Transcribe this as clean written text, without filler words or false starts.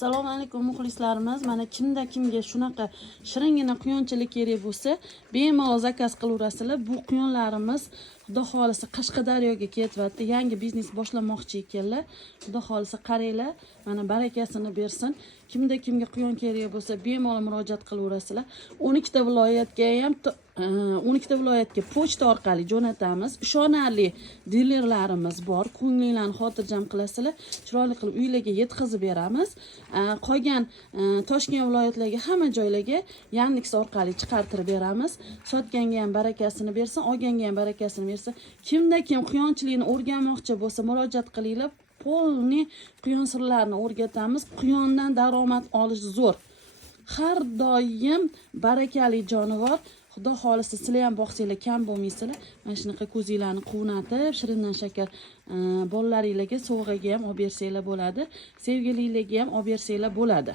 Assalomu alaykum muxlislarimiz. Mana kimga shunaqa shiringina quyonchilik kerak bo'lsa, bemalol zakaz qilaverasizlar. Bu quyonlarimiz Xudo xolisa Qashqadaryoga ketyapti. Yangi biznes boshlamoqchi ekanlar. Xudo xolisa qaranglar, mana barakasini bersin. Kimga quyon kerak bo'lsa, bemalol murojaat qilaverasizlar. 12 ta viloyatga ham 12 ta viloyatga pochta orqali jo'natamiz. Ishonarli dilerlarimiz bor. Ko'nglingizni xotirjam qilasizlar. Chiroyli qilib uylarga yetkazib beramiz. Qolgan Toshkent viloyatlarga hamma joylarga Yandex orqali chiqartirib beramiz. Sotganga ham barakasini bersin, olganga ham barakasini bersin. Kim quyonchilikni o'rganmoqchi bo'lsa, murojaat qilinglar. Polni quyon sirlarini o'rgatamiz. Quyondan daromad olish zo'r. Har doim barakali jonivor. Xudo xolisa sizlar ham boqsanglar kam bo'lmaysizlar. Mana shunaqa ko'zinglarni quvnatib, shirindan shakar bolalaringizga, sovg'aga ham olib bersanglar bo'ladi. Sevgilinglarga ham olib bersanglar bo'ladi.